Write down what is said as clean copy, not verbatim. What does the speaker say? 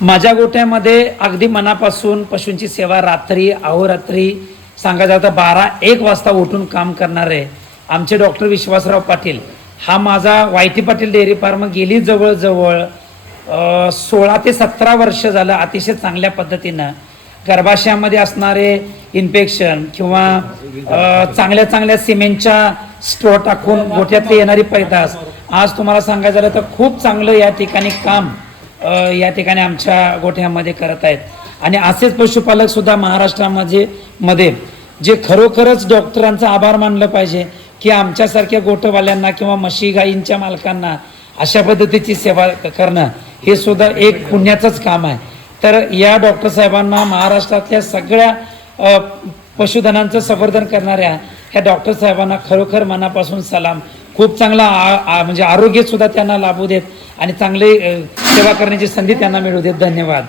माझ्या गोठ्यामध्ये अगदी मनापासून पशूंची सेवा रात्री अहोरात्री सांगायचं तर 12-1 वाजता उठून काम करणारे आमचे डॉक्टर विश्वासराव पाटील. हा माझा वायटी पाटील डेअरी फार्म गेली जवळजवळ 16 ते 17 वर्ष झालं अतिशय चांगल्या पद्धतीनं गर्भाशयामध्ये असणारे इन्फेक्शन किंवा चांगल्या सिमेंटच्या स्ट्रो टाकून गोठ्यातली येणारी पैदास आज तुम्हाला सांगायचं झालं तर खूप चांगलं या ठिकाणी काम या ठिकाणी आमच्या गोठ्यामध्ये करत आहेत. आणि असेच पशुपालक सुद्धा महाराष्ट्रामध्ये जे खरोखरच डॉक्टरांचा आभार मानलं पाहिजे की आमच्यासारख्या गोठवाल्यांना किंवा म्हशी गाईंच्या मालकांना अशा पद्धतीची सेवा करणं हे सुद्धा एक पुण्याचंच काम आहे. तर या डॉक्टर साहेबांना महाराष्ट्रातल्या सगळ्या पशुधनांचं संवर्धन करणाऱ्या ह्या डॉक्टर साहेबांना खरोखर मनापासून सलाम. खूप चांगला म्हणजे आरोग्य सुद्धा त्यांना लाभू देत आणि चांगली सेवा करण्याची संधी त्यांना मिळू देत. धन्यवाद.